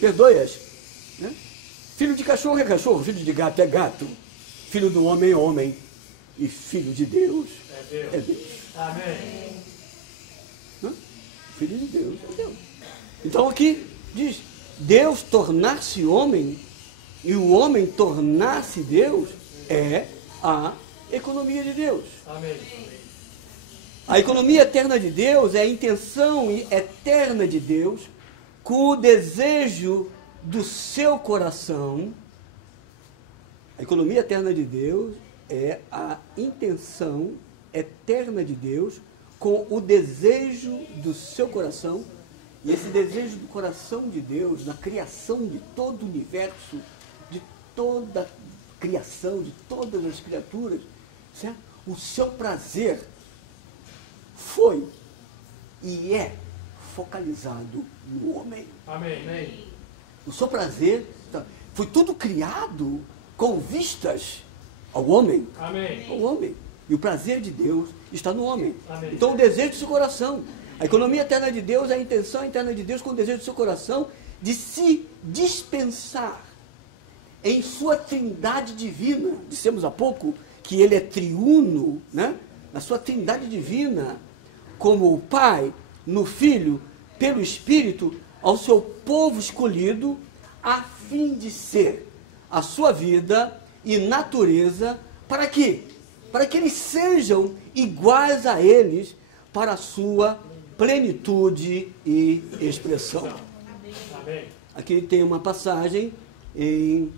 perdoe-as. Né? Filho de cachorro é cachorro, filho de gato é gato, filho do homem é homem, e filho de Deus é Deus. Amém. Filho de Deus é Deus. Então aqui diz, Deus tornar-se homem e o homem tornar-se Deus é a economia de Deus. Amém. A economia eterna de Deus é a intenção eterna de Deus com o desejo do seu coração. A economia eterna de Deus é a intenção eterna de Deus com o desejo do seu coração. E esse desejo do coração de Deus, na criação de todo o universo, de toda a criação, de todas as criaturas, certo? O seu prazer foi e é focalizado no homem. Amém. O seu prazer foi tudo criado com vistas ao homem. Amém. Ao homem. E o prazer de Deus está no homem. Amém. Então o desejo do seu coração. A economia eterna de Deus é a intenção eterna de Deus com o desejo do seu coração de se dispensar em sua trindade divina. Dissemos há pouco que ele é triuno, né? Na sua trindade divina, como o Pai, no Filho, pelo Espírito, ao seu povo escolhido, a fim de ser a sua vida e natureza, para quê? Para que eles sejam iguais a eles, para a sua plenitude e expressão. Amém. Aqui tem uma passagem em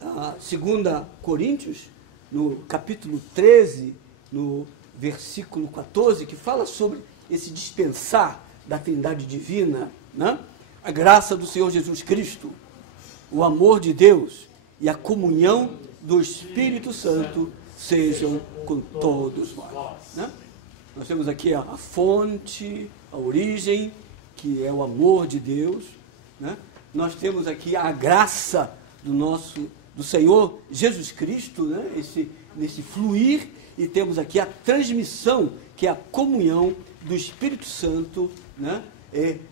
2 Coríntios, no capítulo 13, no versículo 14, que fala sobre esse dispensar da Trindade Divina, né? A graça do Senhor Jesus Cristo, o amor de Deus e a comunhão do Espírito Santo sejam com todos nós. Né? Nós temos aqui a fonte, a origem, que é o amor de Deus. Né? Nós temos aqui a graça do Senhor Jesus Cristo, né? Nesse fluir, e temos aqui a transmissão, que é a comunhão do Espírito Santo. Né?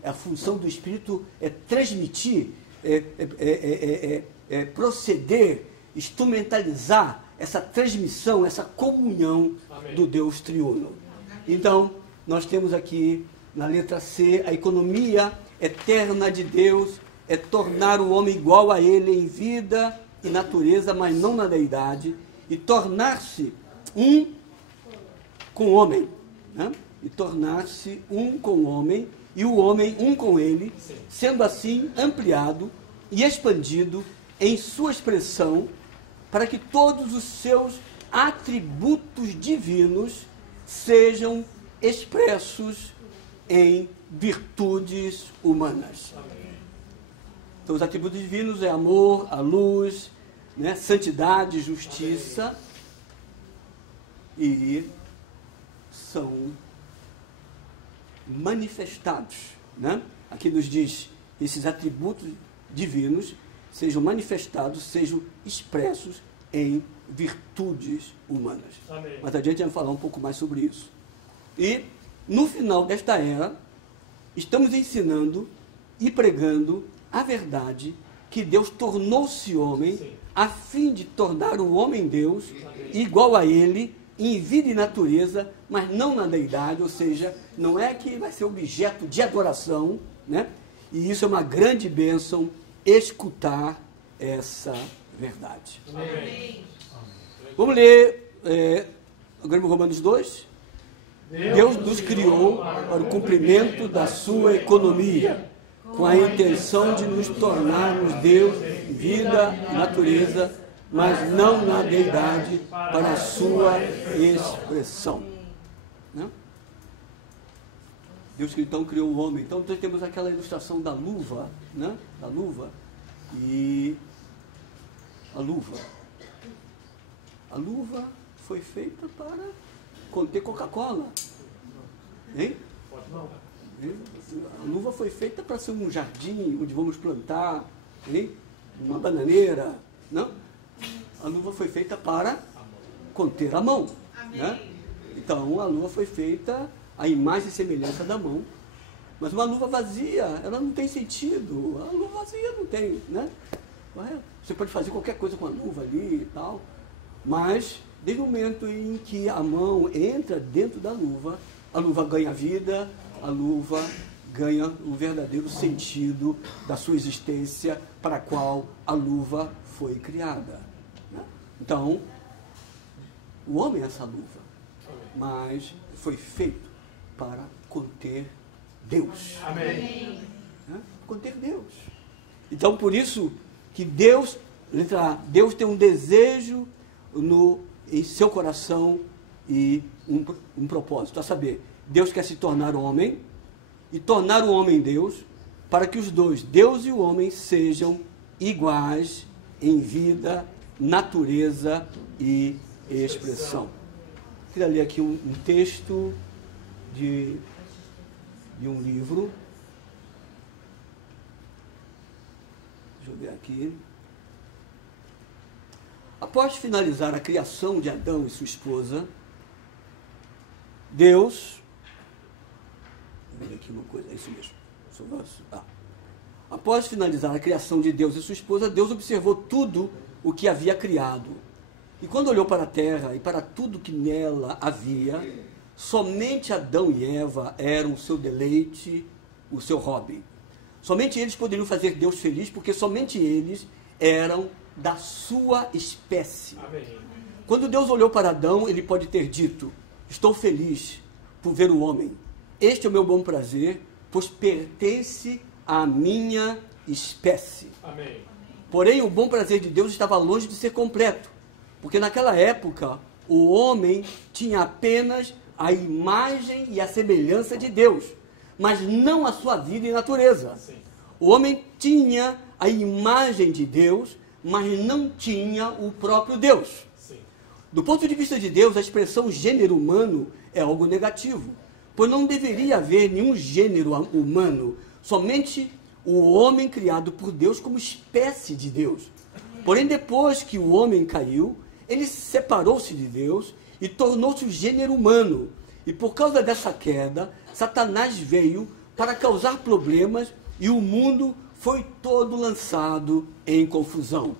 A função do Espírito é transmitir, proceder, instrumentalizar essa transmissão, essa comunhão. Amém. Do Deus triuno. Então, nós temos aqui, na letra C, a economia eterna de Deus é tornar o homem igual a ele em vida e natureza, mas não na deidade, e tornar-se um com o homem, né? E tornar-se um com o homem, e o homem um com ele, sendo assim ampliado e expandido em sua expressão, para que todos os seus atributos divinos sejam expressos em virtudes humanas. Então, os atributos divinos é amor, a luz, né, santidade, justiça, e são manifestados. Né? Aqui nos diz, esses atributos divinos sejam manifestados, sejam expressos em virtudes humanas. Amém. Mas adiante vamos falar um pouco mais sobre isso. E, no final desta era, estamos ensinando e pregando a verdade que Deus tornou-se homem. Sim. A fim de tornar o homem Deus. Amém. Igual a ele em vida e natureza, mas não na deidade, ou seja, não é que vai ser objeto de adoração, né? E isso é uma grande bênção, escutar essa verdade. Amém. Vamos ler agora Romanos 2. Deus nos criou para o cumprimento da sua economia, com a intenção de nos tornarmos Deus em vida e natureza, mas não na deidade, para a sua expressão. Né? Deus então criou o homem. Então nós temos aquela ilustração da luva, né? Da luva. E a luva foi feita para conter Coca-Cola. Hein? A luva foi feita para ser um jardim onde vamos plantar, hein? Uma bananeira. Não? A luva foi feita para conter a mão. Né? Então a luva foi feita à imagem e semelhança da mão. Mas uma luva vazia, ela não tem sentido. A luva vazia não tem, né? Você pode fazer qualquer coisa com a luva ali e tal, mas desde o momento em que a mão entra dentro da luva, a luva ganha vida, a luva ganha o verdadeiro sentido da sua existência para a qual a luva foi criada. Né? Então, o homem é essa luva, mas foi feito para conter Deus. Amém. Né? Conter Deus. Então, por isso que Deus, letra A, Deus tem um desejo em seu coração e um propósito, a saber, Deus quer se tornar homem e tornar o homem Deus, para que os dois, Deus e o homem, sejam iguais em vida, natureza e expressão. Queria ler aqui um texto de um livro. Deixa eu ver aqui. Após finalizar a criação de Adão e sua esposa, Deus... Vou ver aqui uma coisa, é isso mesmo. Após finalizar a criação de Deus e sua esposa, Deus observou tudo o que havia criado. E quando olhou para a terra e para tudo que nela havia, somente Adão e Eva eram o seu deleite, o seu hobby. Somente eles poderiam fazer Deus feliz, porque somente eles eram da sua espécie. Amém. Quando Deus olhou para Adão, ele pode ter dito: estou feliz por ver o homem. Este é o meu bom prazer, pois pertence à minha espécie. Amém. Porém, o bom prazer de Deus estava longe de ser completo, porque naquela época o homem tinha apenas a imagem e a semelhança de Deus, mas não a sua vida e natureza. Sim. O homem tinha a imagem de Deus, mas não tinha o próprio Deus. Sim. Do ponto de vista de Deus, a expressão gênero humano é algo negativo, pois não deveria haver nenhum gênero humano, somente o homem criado por Deus como espécie de Deus. Porém, depois que o homem caiu, ele separou-se de Deus e tornou-se o gênero humano. E por causa dessa queda, Satanás veio para causar problemas e o mundo foi todo lançado em confusão.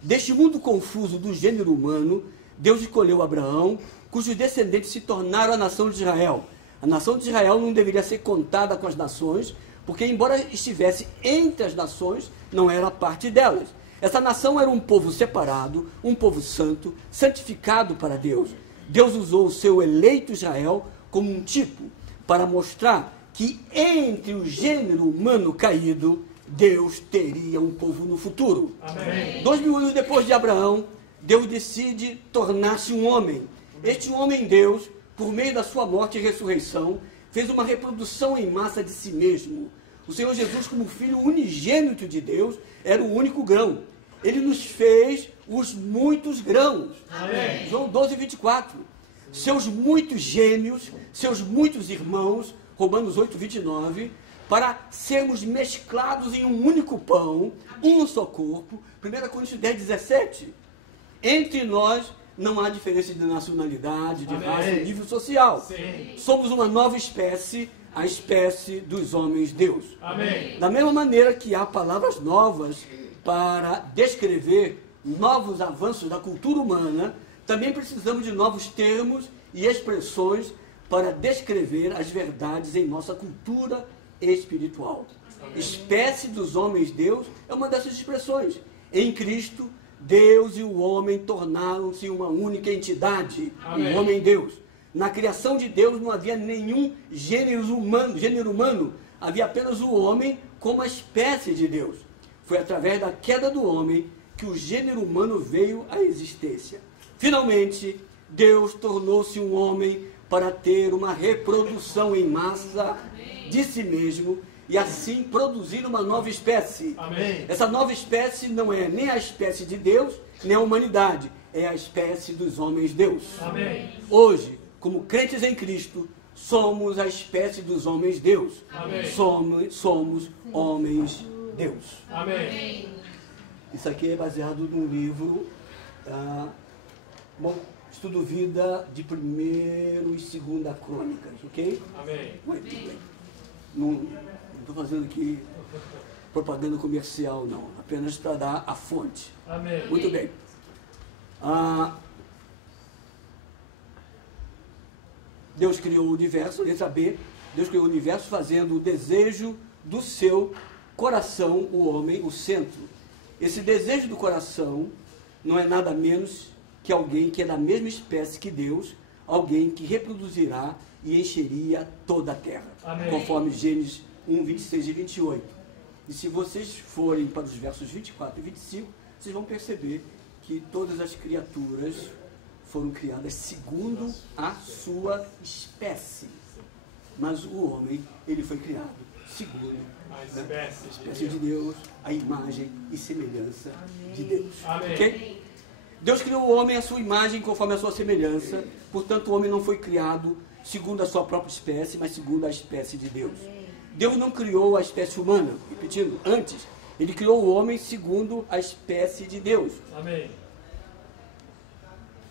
Deste mundo confuso do gênero humano, Deus escolheu Abraão, cujos descendentes se tornaram a nação de Israel. A nação de Israel não deveria ser contada com as nações, porque embora estivesse entre as nações, não era parte delas. Essa nação era um povo separado, um povo santo, santificado para Deus. Deus usou o seu eleito Israel como um tipo para mostrar que entre o gênero humano caído, Deus teria um povo no futuro. Amém. 2000 anos depois de Abraão, Deus decide tornar-se um homem. Este homem, Deus, por meio da sua morte e ressurreição, fez uma reprodução em massa de si mesmo. O Senhor Jesus, como filho unigênito de Deus, era o único grão. Ele nos fez os muitos grãos. Amém. João 12, 24. Seus muitos gêmeos, seus muitos irmãos, Romanos 8, 29, para sermos mesclados em um único pão, um só corpo, 1 Coríntios 10, 17. Entre nós não há diferença de nacionalidade, de raça, de nível social. Sim. Somos uma nova espécie, a espécie dos homens Deus. Amém. Da mesma maneira que há palavras novas para descrever novos avanços da cultura humana, também precisamos de novos termos e expressões para descrever as verdades em nossa cultura espiritual. Espécie dos homens Deus é uma dessas expressões. Em Cristo, Deus e o homem tornaram-se uma única entidade, Amém. o homem Deus. Na criação de Deus não havia nenhum gênero humano, havia apenas o homem como a espécie de Deus. Foi através da queda do homem que o gênero humano veio à existência. Finalmente, Deus tornou-se um homem para ter uma reprodução em massa de si mesmo e assim produzir uma nova espécie. Amém. Essa nova espécie não é nem a espécie de Deus, nem a humanidade, é a espécie dos homens Deus. Amém. Hoje, como crentes em Cristo, somos a espécie dos homens Deus. Amém. Somos homens Deus. Amém. Isso aqui é baseado num livro, Estudo Vida de 1ª e 2ª Crônicas, ok? Amém. Muito bem. Não estou fazendo aqui propaganda comercial, não. Apenas para dar a fonte. Amém. Muito bem. Deus criou o universo, letra B. Deus criou o universo fazendo o desejo do seu coração, o homem, o centro. Esse desejo do coração não é nada menos que alguém que é da mesma espécie que Deus, alguém que reproduzirá e encheria toda a terra. Amém. Conforme Gênesis 1, 26 e 28. E se vocês forem para os versos 24 e 25, vocês vão perceber que todas as criaturas foram criadas segundo a sua espécie. Mas o homem, ele foi criado segundo a espécie de Deus, a imagem e semelhança de Deus. Amém. Okay? Deus criou o homem à sua imagem conforme a sua semelhança. Portanto, o homem não foi criado segundo a sua própria espécie, mas segundo a espécie de Deus. Deus não criou a espécie humana, repetindo, antes, ele criou o homem segundo a espécie de Deus. Amém.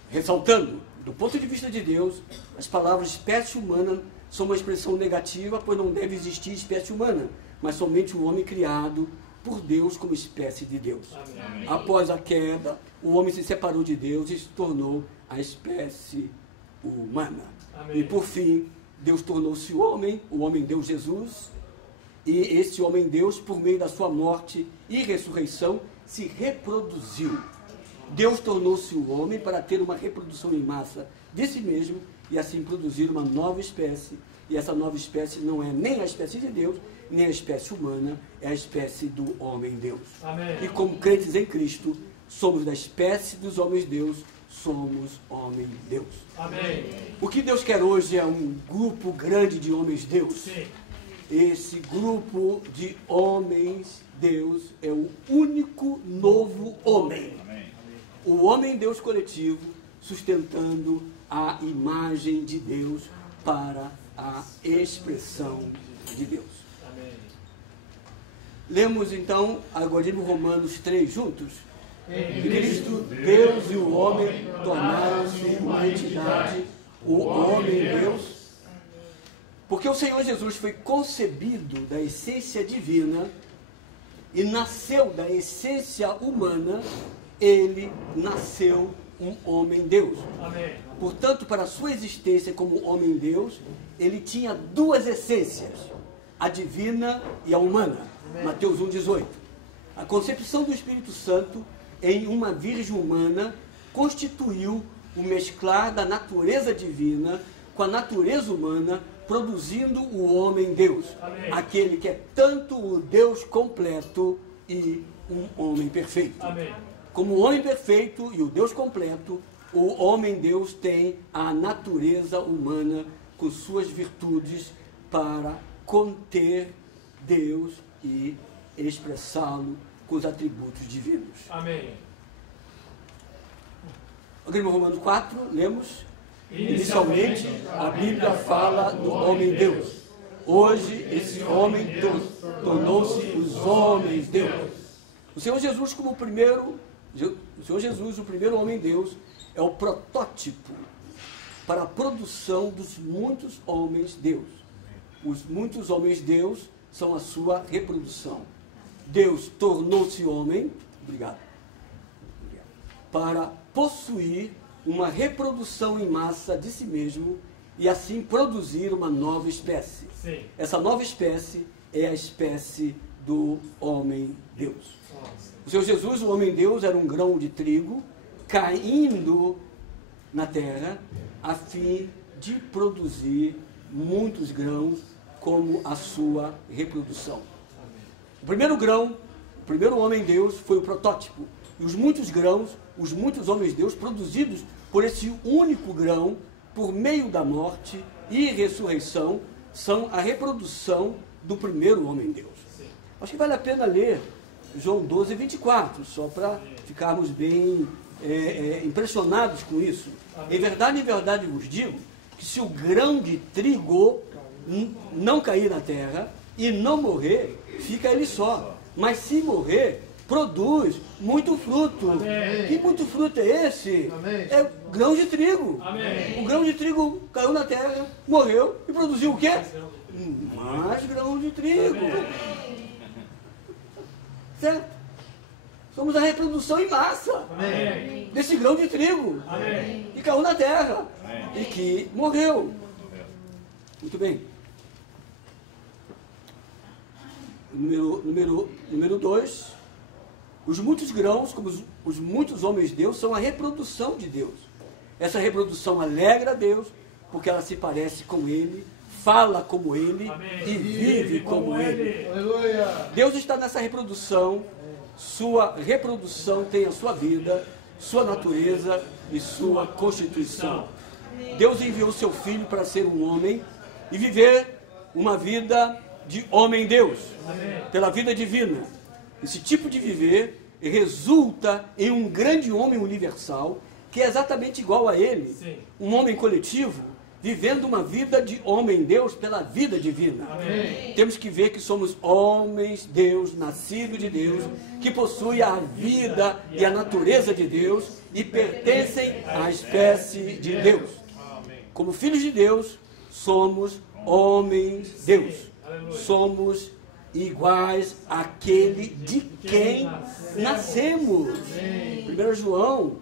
Ressaltando, do ponto de vista de Deus, as palavras espécie humana são uma expressão negativa, pois não deve existir espécie humana, mas somente o homem criado por Deus como espécie de Deus. Amém. Após a queda, o homem se separou de Deus e se tornou a espécie humana. Amém. E por fim, Deus tornou-se o homem Deus Jesus, e esse homem Deus, por meio da sua morte e ressurreição, se reproduziu. Deus tornou-se o homem para ter uma reprodução em massa de si mesmo e assim produzir uma nova espécie. E essa nova espécie não é nem a espécie de Deus, nem a espécie humana, é a espécie do homem-Deus. Amém. E como crentes em Cristo, somos da espécie dos homens-Deus, somos homem-Deus. Amém. O que Deus quer hoje é um grupo grande de homens-Deus. Sim. Esse grupo de homens-Deus é o único novo homem. O homem-Deus coletivo, sustentando a imagem de Deus para a expressão de Deus. Amém. Lemos então agora de Romanos 3 juntos. Em Cristo, Deus e o homem tornaram-se uma entidade, o homem-Deus. Porque o Senhor Jesus foi concebido da essência divina e nasceu da essência humana, ele nasceu um homem-Deus. Amém. Portanto, para a sua existência como homem-Deus, ele tinha duas essências, a divina e a humana. Amém. Mateus 1,18. A concepção do Espírito Santo em uma virgem humana constituiu o mesclar da natureza divina com a natureza humana, produzindo o homem-Deus. Amém. Aquele que é tanto o Deus completo e um homem perfeito. Amém. Como o homem perfeito e o Deus completo, o homem-Deus tem a natureza humana com suas virtudes para conter Deus e expressá-lo com os atributos divinos. Amém. Aqui no Romanos 4, lemos: inicialmente, a Bíblia fala do homem-Deus. Hoje, esse homem-Deus tornou-se os homens-Deus. O Senhor Jesus, como o primeiro homem-Deus, é o protótipo para a produção dos muitos homens-Deus. Os muitos homens-Deus são a sua reprodução. Deus tornou-se homem, para possuir uma reprodução em massa de si mesmo e assim produzir uma nova espécie. Sim. Essa nova espécie é a espécie do homem-Deus. O Senhor Jesus, o homem-Deus, era um grão de trigo caindo na terra a fim de produzir muitos grãos como a sua reprodução. O primeiro grão, o primeiro homem-Deus foi o protótipo. E os muitos grãos, os muitos homens-Deus produzidos por esse único grão, por meio da morte e ressurreição, são a reprodução do primeiro homem-Deus. Acho que vale a pena ler João 12, 24, só para ficarmos bem impressionados com isso. Em verdade vos digo que se o grão de trigo não cair na terra e não morrer, fica ele só. Mas se morrer, produz muito fruto. Amém. Que muito fruto é esse? Amém. É grão de trigo. Amém. O grão de trigo caiu na terra, morreu e produziu o quê? Mais grão de trigo. Certo? Somos a reprodução em massa Amém. desse grão de trigo Amém. que caiu na terra Amém. e que morreu. Muito bem. Número 2. Os muitos grãos, como os muitos homens de Deus, são a reprodução de Deus. Essa reprodução alegra a Deus, porque ela se parece com Ele, fala como Ele Amém. e vive como Ele. Aleluia. Deus está nessa reprodução. Sua reprodução tem a sua vida, sua natureza e sua constituição. Deus enviou seu Filho para ser um homem e viver uma vida de homem-Deus, pela vida divina. Esse tipo de viver resulta em um grande homem universal, que é exatamente igual a ele, um homem coletivo, vivendo uma vida de homem-Deus pela vida divina. Amém. Temos que ver que somos homens-Deus, nascidos de Deus, que possuem a vida e a natureza de Deus e pertencem à espécie de Deus. Como filhos de Deus, somos homens-Deus. Somos iguais àquele de quem nascemos. 1 João,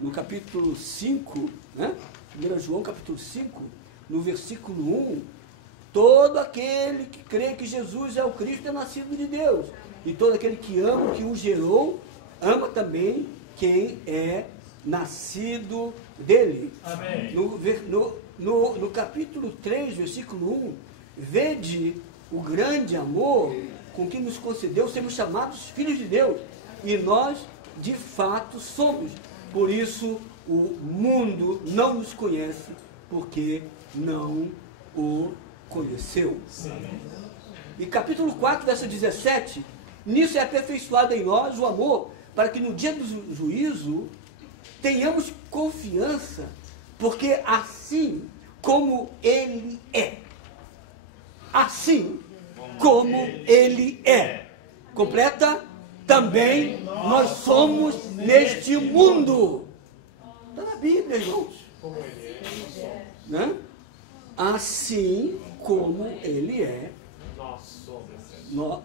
no capítulo 5, né? 1 João capítulo 5, no versículo 1, todo aquele que crê que Jesus é o Cristo é nascido de Deus. E todo aquele que ama o que o gerou, ama também quem é nascido dele. Amém. No capítulo 3, versículo 1, vede o grande amor com que nos concedeu sermos chamados filhos de Deus. E nós, de fato, somos. Por isso, o mundo não nos conhece, porque não o conheceu. E capítulo 4, verso 17, nisso é aperfeiçoado em nós o amor, para que no dia do juízo tenhamos confiança, porque assim como Ele é, assim como Ele é, completa, também nós somos neste mundo. Está na Bíblia, irmãos. Né? Assim como Ele é,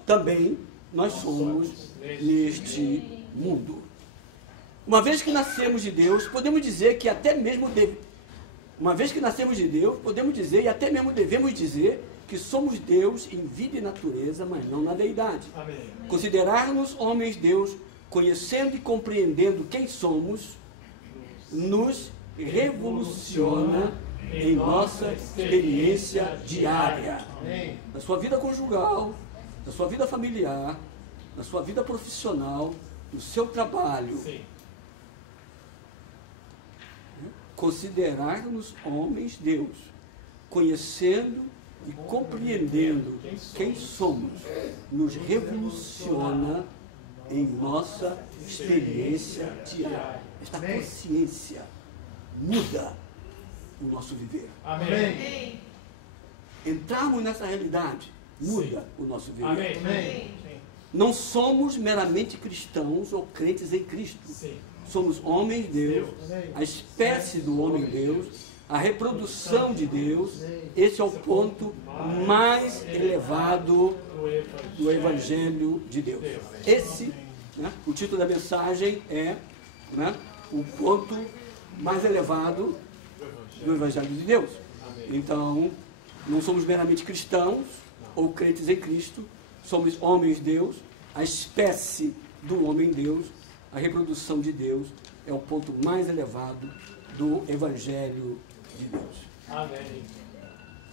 também nós somos neste mundo. Uma vez que nascemos de Deus, podemos dizer que até mesmo devemos dizer que somos Deus em vida e natureza, mas não na deidade. Amém. Considerar-nos homens de Deus, conhecendo e compreendendo quem somos, nos revoluciona em nossa experiência diária. Amém. Na sua vida conjugal, na sua vida familiar, na sua vida profissional, no seu trabalho. Sim. Considerar-nos homens de Deus, conhecendo e compreendendo quem somos, nos revoluciona em nossa experiência diária. Esta consciência muda o nosso viver. Amém. Entrarmos nessa realidade muda o nosso viver. Amém. Não somos meramente cristãos ou crentes em Cristo. Sim. Somos homens de Deus, a espécie do homem de Deus, a reprodução de Deus. Esse é o ponto mais elevado do Evangelho de Deus. Esse, né, o título da mensagem é, né, o ponto mais elevado do Evangelho de Deus. Então, não somos meramente cristãos ou crentes em Cristo, somos homens de Deus, a espécie do homem Deus, a reprodução de Deus é o ponto mais elevado do Evangelho de Deus. Amém.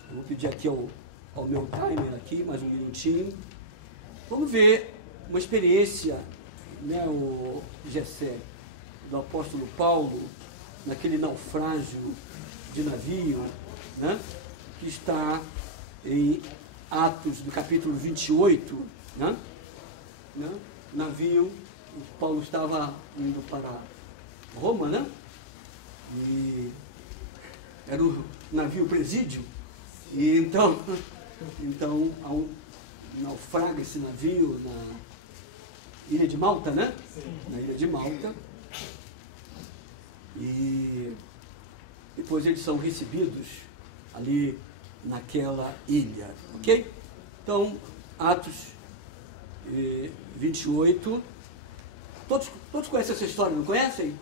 Eu vou pedir aqui ao meu timer aqui, mais um minutinho. Vamos ver uma experiência, né, o Gessé, do apóstolo Paulo, naquele naufrágio de navio, né, que está em Atos do capítulo 28, né? Navio, Paulo estava indo para Roma, né? E era o navio presídio, e então naufraga esse navio Ilha de Malta, né? Sim. Na Ilha de Malta. E depois eles são recebidos ali naquela ilha, ok? Então, Atos 28. Todos conhecem essa história, não conhecem?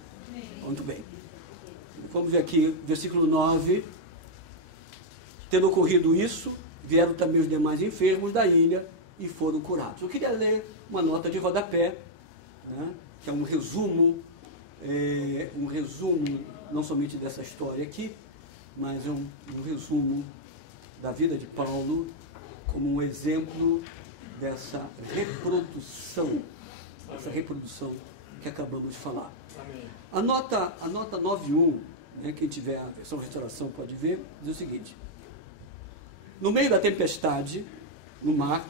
Muito bem. Vamos ver aqui, versículo 9. Tendo ocorrido isso, vieram também os demais enfermos da ilha e foram curados. Eu queria ler uma nota de rodapé, né, que é um resumo não somente dessa história aqui, mas um resumo da vida de Paulo como um exemplo dessa reprodução que acabamos de falar. Amém. A nota 9.1, né, quem tiver a versão restauração pode ver, diz o seguinte: no meio da tempestade, no mar,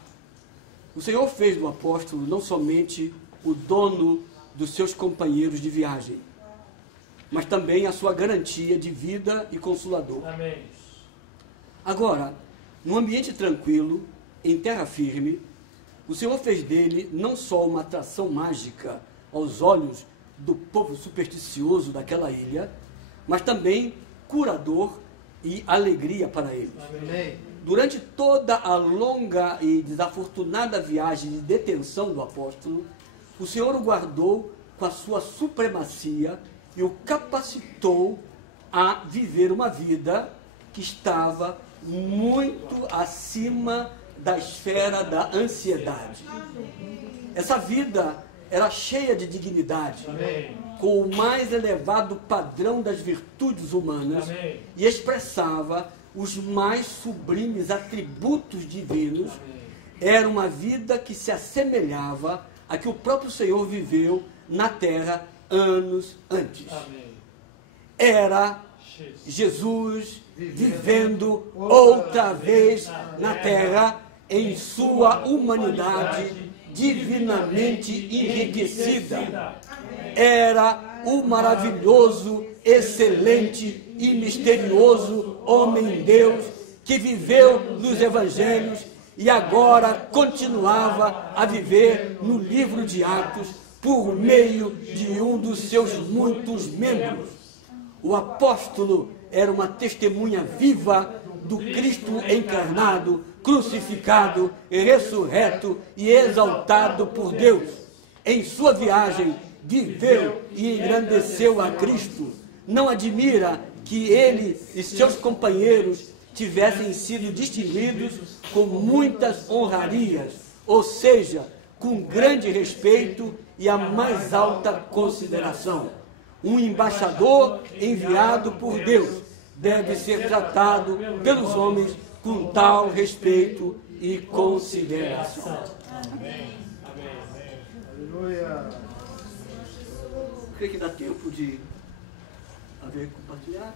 o Senhor fez do apóstolo não somente o dono dos seus companheiros de viagem, mas também a sua garantia de vida e consolador. Amém. Agora, num ambiente tranquilo, em terra firme, o Senhor fez dele não só uma atração mágica aos olhos do povo supersticioso daquela ilha, mas também curador e alegria para eles. Amém. Durante toda a longa e desafortunada viagem de detenção do apóstolo, o Senhor o guardou com a sua supremacia e o capacitou a viver uma vida que estava muito acima da esfera da ansiedade. Essa vida era cheia de dignidade, Amém. com o mais elevado padrão das virtudes humanas. Amém. E expressava os mais sublimes atributos divinos. Amém. Era uma vida que se assemelhava a que o próprio Senhor viveu na terra anos antes. Amém. Era Jesus vivendo outra vez na terra em sua humanidade divinamente enriquecida. Era o maravilhoso, excelente e misterioso homem-deus que viveu nos evangelhos e agora continuava a viver no livro de Atos por meio de um dos seus muitos membros. O apóstolo era uma testemunha viva do Cristo encarnado, crucificado, ressurreto e exaltado por Deus. Em sua viagem, viveu e engrandeceu a Cristo. Não admira que ele e seus companheiros tivessem sido distinguidos com muitas honrarias, ou seja, com grande respeito e a mais alta consideração. Um embaixador enviado por Deus deve ser tratado pelos homens com tal respeito e consideração. Amém. Amém. Aleluia. Creio que dá tempo de haver compartilhar.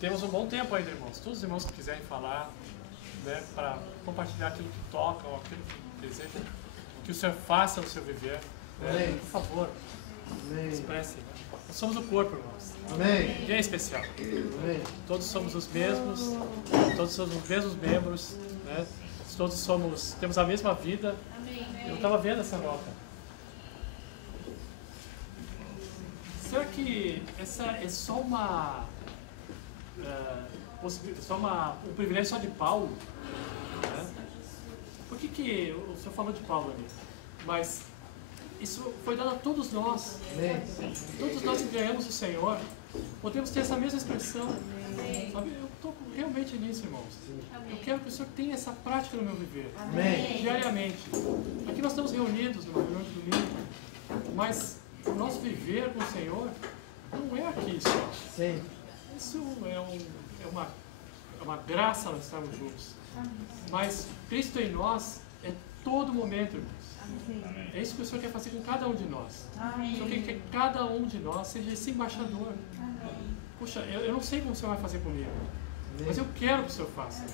Temos um bom tempo ainda, irmãos. Todos os irmãos que quiserem falar, né, para compartilhar aquilo que tocam, aquilo que desejam, que o Senhor faça no seu viver. Né? Por favor, expresse. Nós somos o corpo, irmãos. Amém. Ninguém é especial. Amém. Todos somos os mesmos, todos somos os mesmos membros, né? Todos temos a mesma vida. Eu estava vendo essa nota. Será que essa é só um privilégio só de Paulo? Né? Por que o senhor falou de Paulo ali? Mas isso foi dado a todos nós. Amém. Todos nós que ganhamos o Senhor, podemos ter essa mesma expressão. Sabe? Eu estou realmente nisso, irmãos. Eu quero que o Senhor tenha essa prática no meu viver. Amém. Diariamente. Aqui nós estamos reunidos numa reunião de domingo, mas o nosso viver com o Senhor não é aqui só. Sim. Isso é uma graça nós estarmos juntos. Mas Cristo em nós é todo momento, irmãos. É isso que o Senhor quer fazer com cada um de nós. O Senhor quer que cada um de nós seja esse embaixador. Puxa, eu não sei como o Senhor vai fazer comigo, mas eu quero que o Senhor faça.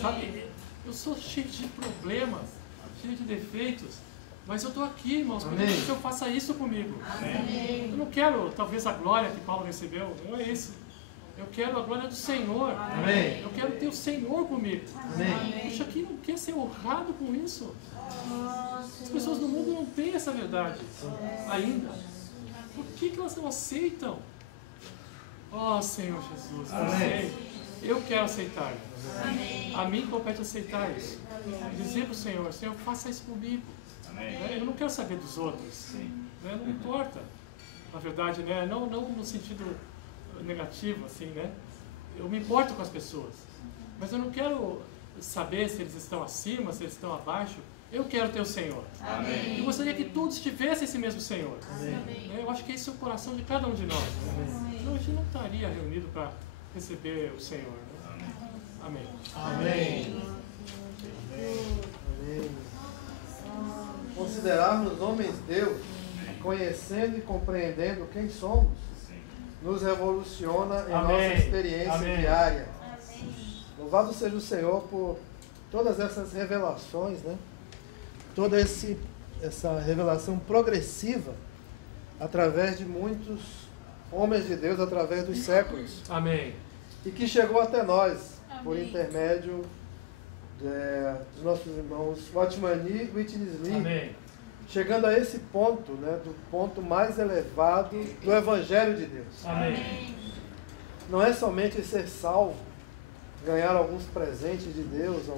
Sabe, eu sou cheio de problemas, cheio de defeitos, mas eu estou aqui, irmãos, para que o Senhor faça isso comigo. Eu não quero, talvez, a glória que Paulo recebeu, não é isso. Eu quero a glória do Senhor. Amém. Eu quero ter o Senhor comigo. Amém. Puxa, quem não quer ser honrado com isso? As pessoas do mundo não têm essa verdade ainda. Por que elas não aceitam? Oh, Senhor Jesus, Amém. eu quero aceitar. A mim compete aceitar isso. Dizer para o Senhor, Senhor, faça isso comigo. Eu não quero saber dos outros. Não importa. Na verdade, né? Não no sentido negativo, assim, né? Eu me importo com as pessoas. Mas eu não quero saber se eles estão acima, se eles estão abaixo. Eu quero ter o Senhor. Amém. Eu gostaria que todos tivessem esse mesmo Senhor. Amém. Eu acho que esse é o coração de cada um de nós. Senão a gente não estaria reunido para receber o Senhor. Né? Amém. Amém. Amém. Considerarmos homens de Deus, conhecendo e compreendendo quem somos, nos revoluciona em Amém. nossa experiência Amém. diária. Louvado seja o Senhor por todas essas revelações, né? Toda essa revelação progressiva através de muitos homens de Deus, através dos séculos. Amém. E que chegou até nós, por intermédio dos nossos irmãos Watchman Nee e Whitney Lee. Amém. Chegando a esse ponto, né, do ponto mais elevado do Evangelho de Deus. Amém. Não é somente ser salvo, ganhar alguns presentes de Deus,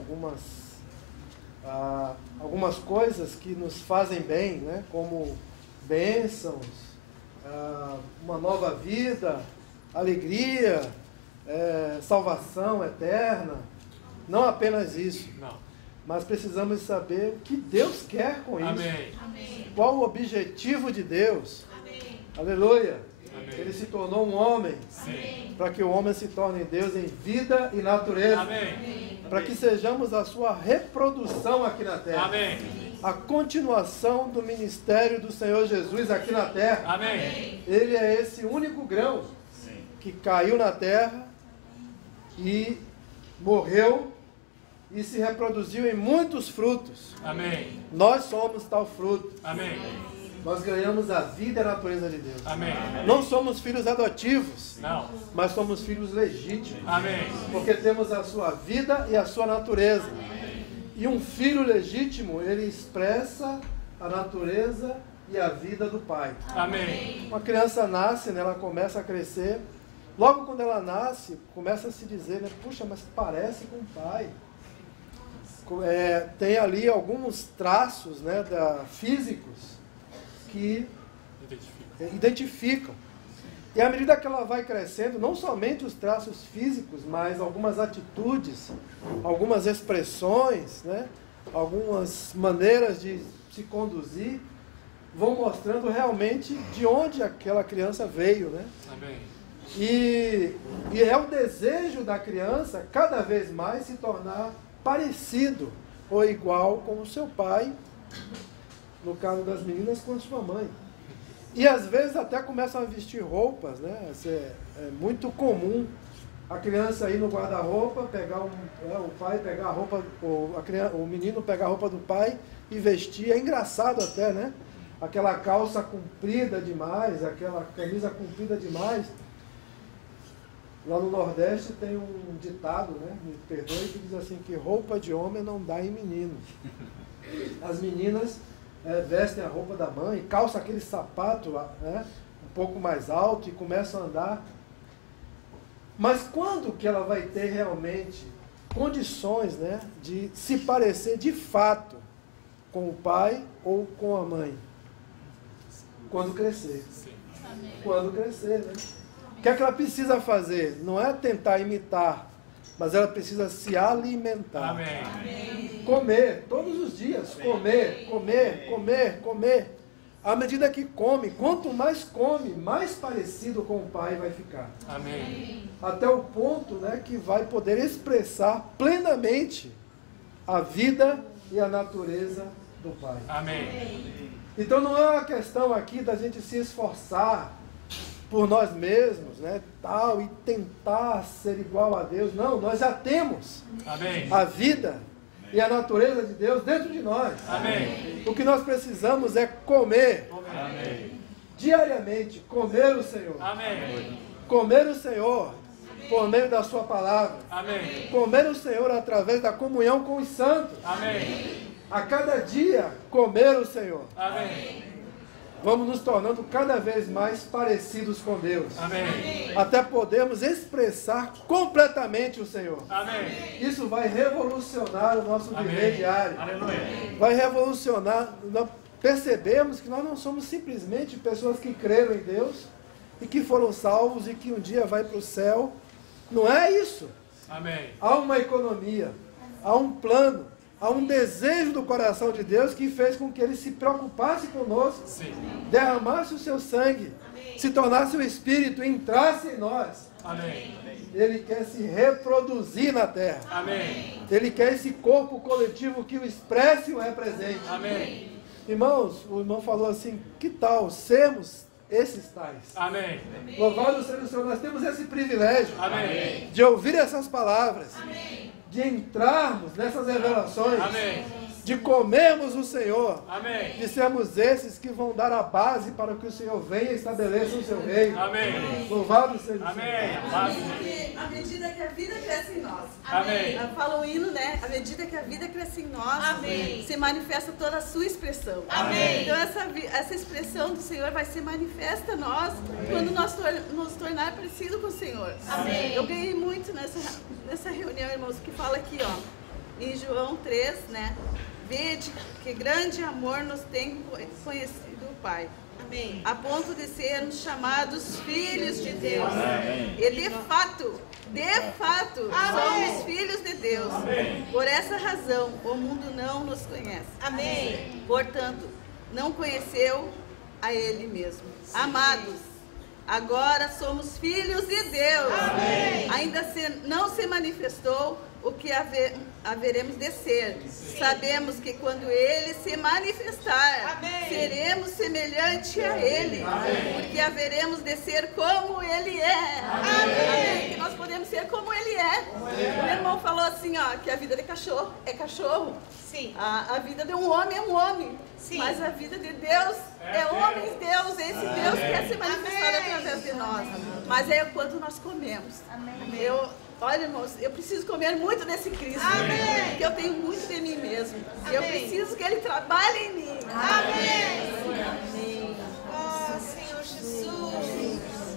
algumas coisas que nos fazem bem, né, como bênçãos, uma nova vida, alegria, salvação eterna. Não apenas isso. Não. Mas precisamos saber o que Deus quer com isso. Amém. Qual o objetivo de Deus? Amém. Aleluia. Amém. Ele se tornou um homem. Sim. Para que o homem se torne Deus em vida e natureza. Amém. Para que sejamos a sua reprodução aqui na terra. Amém. A continuação do ministério do Senhor Jesus aqui na terra. Amém. Ele é esse único grão que caiu na terra e morreu e se reproduziu em muitos frutos. Amém. Nós somos tal fruto. Amém. Nós ganhamos a vida e a natureza de Deus. Amém. Não somos filhos adotivos, Não. mas somos filhos legítimos. Amém. Porque temos a sua vida e a sua natureza. E um filho legítimo, ele expressa a natureza e a vida do pai. Amém. Uma criança nasce, né, ela começa a crescer. Logo quando ela nasce, começa a se dizer, né, puxa, mas parece com o pai. Tem ali alguns traços, né, físicos que identificam. E à medida que ela vai crescendo, não somente os traços físicos, mas algumas atitudes, algumas expressões, né, algumas maneiras de se conduzir, vão mostrando realmente de onde aquela criança veio, né? Amém. E é o desejo da criança cada vez mais se tornar parecido ou igual com o seu pai, no caso das meninas, com a sua mãe. E às vezes até começam a vestir roupas, né? Isso é muito comum. A criança ir no guarda-roupa, o pai pegar a roupa, o menino pegar a roupa do pai e vestir. É engraçado até, né? Aquela calça comprida demais, aquela camisa comprida demais. Lá no Nordeste tem um ditado, né, me perdoe, que diz assim, que roupa de homem não dá em menino. As meninas vestem a roupa da mãe, calçam aquele sapato, né, um pouco mais alto e começam a andar. Mas quando que ela vai ter realmente condições, né, de se parecer de fato com o pai ou com a mãe? Quando crescer. Quando crescer, né? O que é que ela precisa fazer? Não é tentar imitar, mas ela precisa se alimentar. Amém. Comer, todos os dias. Comer, comer, comer, comer. À medida que come, quanto mais come, mais parecido com o pai vai ficar. Amém. Até o ponto, né, que vai poder expressar plenamente a vida e a natureza do pai. Amém. Então não é uma questão aqui da gente se esforçar por nós mesmos, né, tal, e tentar ser igual a Deus. Não, nós já temos Amém. a vida e a natureza de Deus dentro de nós. Amém. O que nós precisamos é comer. Amém. Diariamente, comer o Senhor. Amém. Comer o Senhor. por meio da sua palavra. Amém. Comer o Senhor através da comunhão com os santos. Amém. A cada dia, comer o Senhor. Amém. Vamos nos tornando cada vez mais parecidos com Deus. Amém. Até podermos expressar completamente o Senhor. Amém. Isso vai revolucionar o nosso viver Amém. diário. Aleluia. Vai revolucionar. Nós percebemos que nós não somos simplesmente pessoas que creram em Deus e que foram salvos e que um dia vai para o céu. Não é isso. Amém. Há uma economia, há um plano, há um desejo do coração de Deus que fez com que Ele se preocupasse conosco, Sim. derramasse o seu sangue, se tornasse o Espírito, entrasse em nós. Amém. Ele quer se reproduzir na terra. Amém. Ele quer esse corpo coletivo que o expresse e o represente. Amém. Irmãos, o irmão falou assim, que tal sermos esses tais? Amém. Louvado seja o Senhor, nós temos esse privilégio Amém. de ouvir essas palavras, de entrarmos nessas revelações, Amém. de comermos o Senhor, Amém. de sermos esses que vão dar a base para que o Senhor venha e estabeleça o seu reino. Amém. Louvado seja o Senhor. Amém. Porque à medida que a vida cresce em nós, Amém. fala o hino, né? À medida que a vida cresce em nós, Amém. se manifesta toda a sua expressão. Amém. Então essa expressão do Senhor vai ser manifesta a nós quando nós nos tornar parecido com o Senhor. Amém. Eu ganhei muito nessa reunião, irmãos, que fala aqui, ó, em João 3, né? Vede que grande amor nos tem conhecido o Pai, Amém. a ponto de sermos chamados filhos de Deus. Amém. E de fato, somos filhos de Deus. Amém. Por essa razão, o mundo não nos conhece. Amém. Portanto, não conheceu a Ele mesmo. Amados, agora somos filhos de Deus. Amém. Ainda não se manifestou o que haveremos de ser. Sabemos que quando Ele se manifestar, Amém. seremos semelhante a Ele, porque haveremos de ser como Ele é. Amém. Que nós podemos ser como Ele é. O meu irmão falou assim, ó, que a vida de cachorro é cachorro. Sim. A vida de um homem é um homem. Sim. Mas a vida de Deus é homem Deus. Esse Deus quer se manifestar Amém. através de nós. Mas é quanto nós comemos. Olha, irmãos, eu preciso comer muito desse Cristo. Amém. Porque eu tenho muito de mim mesmo. E eu Amém. preciso que Ele trabalhe em mim. Amém. Oh, Senhor Jesus.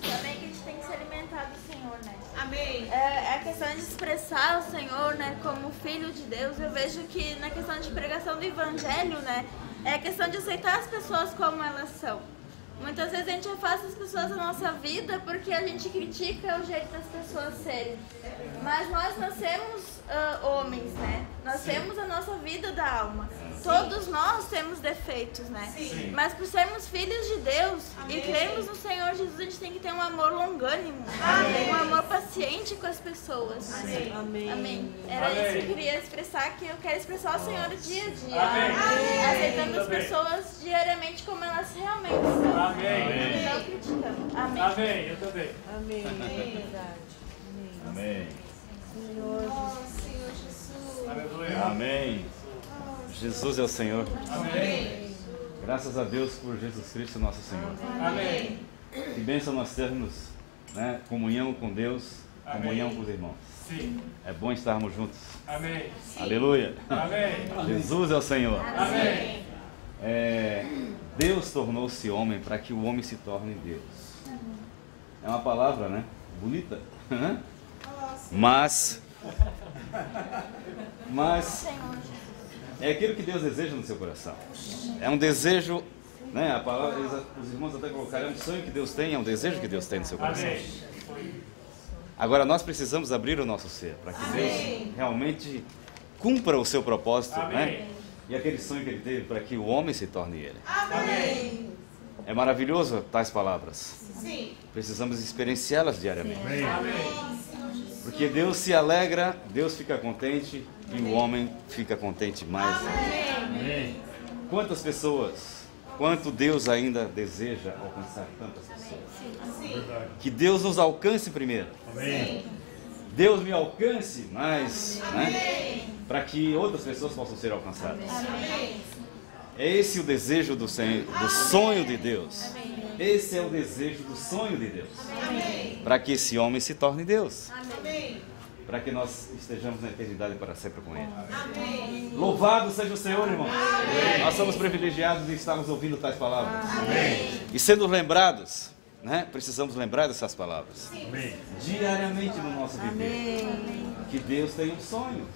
Também que a gente tem que se alimentar do Senhor, né? Amém. É a questão de expressar o Senhor, né, como filho de Deus. Eu vejo que na questão de pregação do Evangelho, né, é a questão de aceitar as pessoas como elas são. Muitas vezes a gente afasta as pessoas da nossa vida porque a gente critica o jeito das pessoas serem. Mas nós nascemos homens, né? Nós temos a nossa vida da alma. Todos nós temos defeitos, né? Sim. Mas por sermos filhos de Deus Amém. e cremos no Senhor Jesus, a gente tem que ter um amor longânimo, um amor paciente com as pessoas. Amém. Era Amém. isso que eu queria expressar, que eu quero expressar o Senhor dia a dia. Amém. Aceitando as Amém. pessoas diariamente como elas realmente são. Amém. Não criticando. Amém. Amém. Eu também. Amém. É verdade. Amém. Oh, Senhor Jesus. Aleluia. Amém. Jesus é o Senhor. Amém. Graças a Deus por Jesus Cristo, nosso Senhor. Amém. Que bênção nós termos, né, comunhão com Deus, Amém. comunhão com os irmãos. Sim. É bom estarmos juntos. Amém. Aleluia. Amém. Jesus é o Senhor. Amém. Deus tornou-se homem para que o homem se torne Deus. É uma palavra, né? Bonita. Mas é aquilo que Deus deseja no seu coração. É um desejo, né? A palavra, os irmãos até colocaram, é um sonho que Deus tem, é um desejo que Deus tem no seu coração. Amém. Agora nós precisamos abrir o nosso ser para que Deus realmente cumpra o seu propósito, Amém. né? E aquele sonho que Ele teve para que o homem se torne Ele. Amém. É maravilhoso tais palavras. Sim. Precisamos experienciá-las diariamente. Amém. Porque Deus se alegra, Deus fica contente e o homem fica contente mais. Amém. Quantas pessoas, quanto Deus ainda deseja alcançar tantas pessoas? Que Deus nos alcance primeiro. Amém. Deus me alcance mais, né? Para que outras pessoas possam ser alcançadas. É esse o desejo do sonho de Deus. Esse é o desejo do sonho de Deus. Para que esse homem se torne Deus. Para que nós estejamos na eternidade para sempre com Ele. Amém. Louvado seja o Senhor, irmão. Nós somos privilegiados de estarmos ouvindo tais palavras. E sendo lembrados, né? Precisamos lembrar dessas palavras diariamente no nosso viver. Que Deus tem um sonho.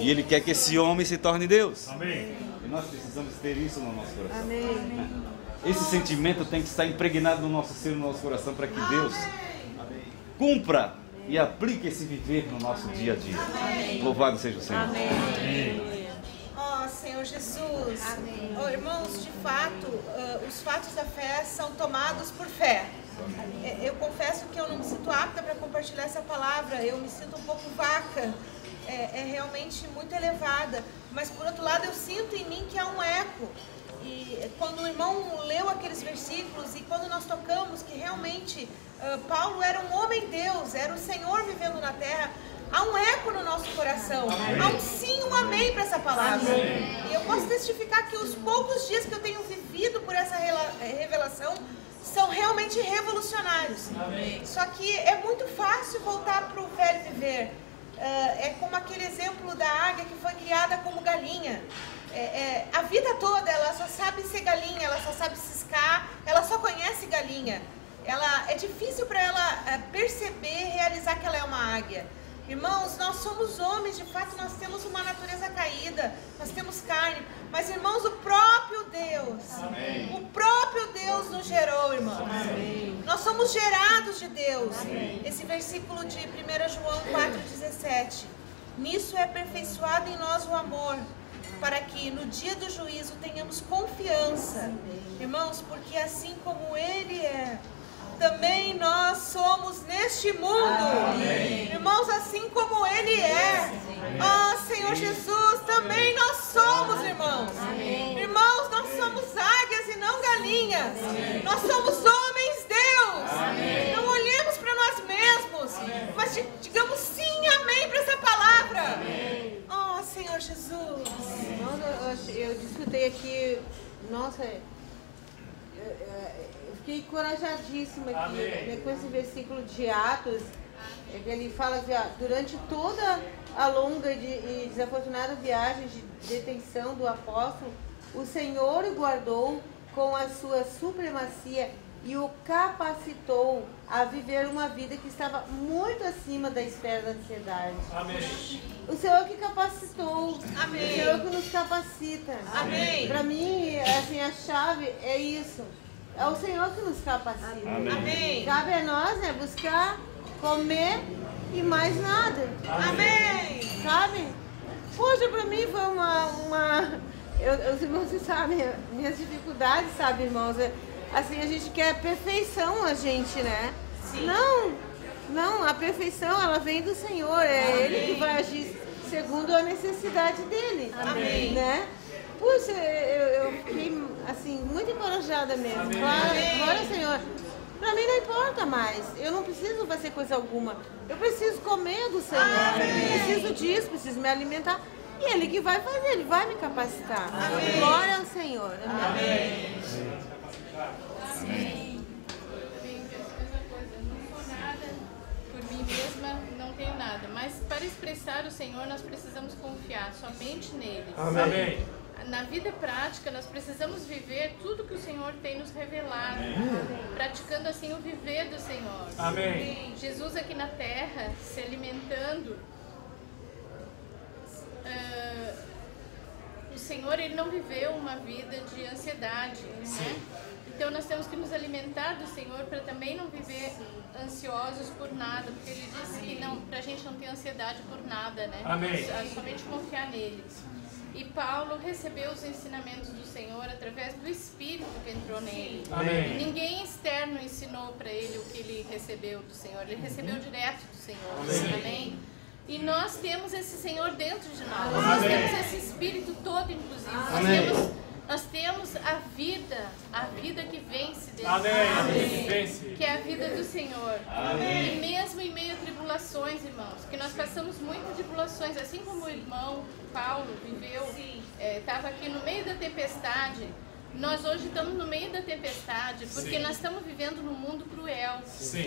E Ele quer que esse homem se torne Deus. E nós precisamos ter isso no nosso coração. Esse sentimento tem que estar impregnado no nosso ser, no nosso coração, para que Deus cumpra e aplique esse viver no nosso dia a dia. Louvado seja o Senhor. Ó Senhor Jesus. Oh, irmãos, de fato, os fatos da fé são tomados por fé. Eu confesso que eu não me sinto apta para compartilhar essa palavra. Eu me sinto um pouco vaca. É realmente muito elevada. Mas, por outro lado, eu sinto em mim que há um eco. E quando o irmão leu aqueles versículos e quando nós tocamos que realmente Paulo era um homem-deus, era o Senhor vivendo na terra, há um eco no nosso coração. Há um sim, um amém para essa palavra. E eu posso testificar que os poucos dias que eu tenho vivido por essa revelação são realmente revolucionários. Só que é muito fácil voltar para o velho viver. É como aquele exemplo da águia que foi criada como galinha. A vida toda ela só sabe ser galinha, ela só sabe ciscar, ela só conhece galinha. É difícil para ela perceber, realizar que ela é uma águia. Irmãos, nós somos homens, de fato nós temos uma natureza caída, nós temos carne, mas irmãos, o próprio Deus nos gerou, irmãos. Nós somos gerados de Deus. Esse versículo de 1 João 4,17. Nisso é aperfeiçoado em nós o amor, para que no dia do juízo tenhamos confiança. Irmãos, porque assim como Ele é, também nós somos neste mundo. Irmãos, assim como Ele é. Ó Senhor Jesus, também nós somos, irmãos. Irmãos, nós somos águias e não galinhas. Nós somos homens Deus. Não olhemos para nós mesmos, mas digamos sim, amém para essa palavra. Ó Senhor Jesus. Eu discutei aqui, nossa, eu fiquei encorajadíssima aqui, né, com esse versículo de Atos, que ele fala que durante toda a longa e desafortunada viagem de detenção do apóstolo, o Senhor o guardou com a sua supremacia e o capacitou a viver uma vida que estava muito acima da esfera da ansiedade. O Senhor que capacitou, Amém. O Senhor que nos capacita. Para mim, assim, a chave é isso. É o Senhor que nos capacita. Amém. Cabe a nós, né, buscar, comer e mais nada. Amém. Sabe? Poxa, para mim foi os irmãos sabem, minhas dificuldades, sabe, irmãos? Assim, a gente quer perfeição, a gente, né? Sim. Não, a perfeição, ela vem do Senhor. É Ele que vai agir segundo a necessidade dele. Amém. Né? Puxa, eu fiquei, assim, muito encorajada mesmo. Glória ao Senhor. Pra mim não importa mais. Eu não preciso fazer coisa alguma. Eu preciso comer do Senhor. Eu preciso disso, preciso me alimentar. E Ele que vai fazer, Ele vai me capacitar. Amém. Glória ao Senhor. Amém. Sim. Não sou nada por mim mesma, não tenho nada. Mas para expressar o Senhor, nós precisamos confiar somente nele. Amém. Na vida prática, nós precisamos viver tudo que o Senhor tem nos revelado, praticando assim o viver do Senhor. Amém. Jesus aqui na terra, se alimentando, o Senhor, ele não viveu uma vida de ansiedade, né? Então nós temos que nos alimentar do Senhor para também não viver ansiosos por nada, porque Ele disse que não, para a gente não ter ansiedade por nada, né? Amém. Somente confiar nele. E Paulo recebeu os ensinamentos do Senhor através do Espírito que entrou nele. Amém. Ninguém externo ensinou para ele o que ele recebeu do Senhor. Ele recebeu direto do Senhor. Amém. E nós temos esse Senhor dentro de nós. Nós temos esse Espírito todo, inclusive. Nós temos a vida que vence dentro de nós, que é a vida do Senhor. E mesmo em meio a tribulações, irmãos, que nós passamos muitas tribulações, assim como o irmão Paulo viveu, estava aqui no meio da tempestade, Nós hoje estamos no meio da tempestade, porque nós estamos vivendo num mundo cruel,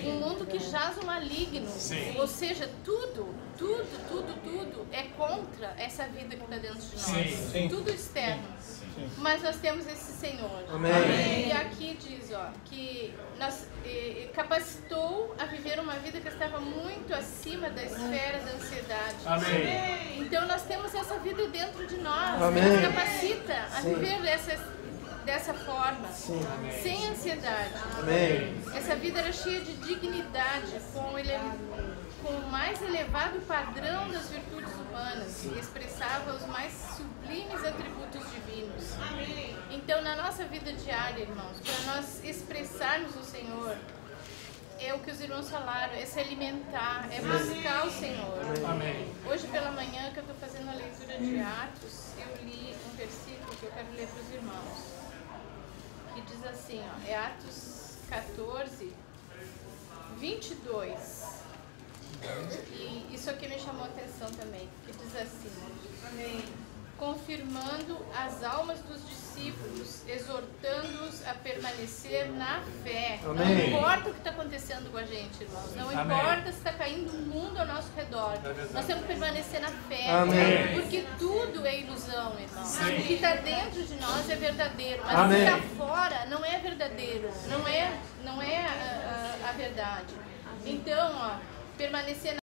um mundo que jaz o maligno, ou seja, tudo é contra essa vida que está dentro de nós, tudo externo. Mas nós temos esse Senhor. Amém. E aqui diz, que nos capacitou a viver uma vida que estava muito acima da esfera da ansiedade. Amém. Então nós temos essa vida dentro de nós, Amém. que nos capacita a viver dessa forma, sem ansiedade. Amém. Essa vida era cheia de dignidade, com o mais elevado padrão das virtudes humanas, e expressava os mais sublimes atributos divinos. Então, na nossa vida diária, irmãos, para nós expressarmos o Senhor, é o que os irmãos falaram, é se alimentar, é buscar o Senhor. Amém. Hoje pela manhã, que eu estou fazendo a leitura de Atos, eu li um versículo que eu quero ler para os irmãos, que diz assim, é Atos 14, 22. E isso aqui me chamou a atenção também, que diz assim, confirmando as almas dos discípulos, exortando-os a permanecer na fé. Amém. Não importa o que está acontecendo com a gente, irmãos, não importa se está caindo um mundo ao nosso redor, nós temos que permanecer na fé. Amém. Porque tudo é ilusão, irmãos. O que está dentro de nós é verdadeiro, mas Amém. o que está fora não é verdadeiro, não é a verdade. Então, permanecer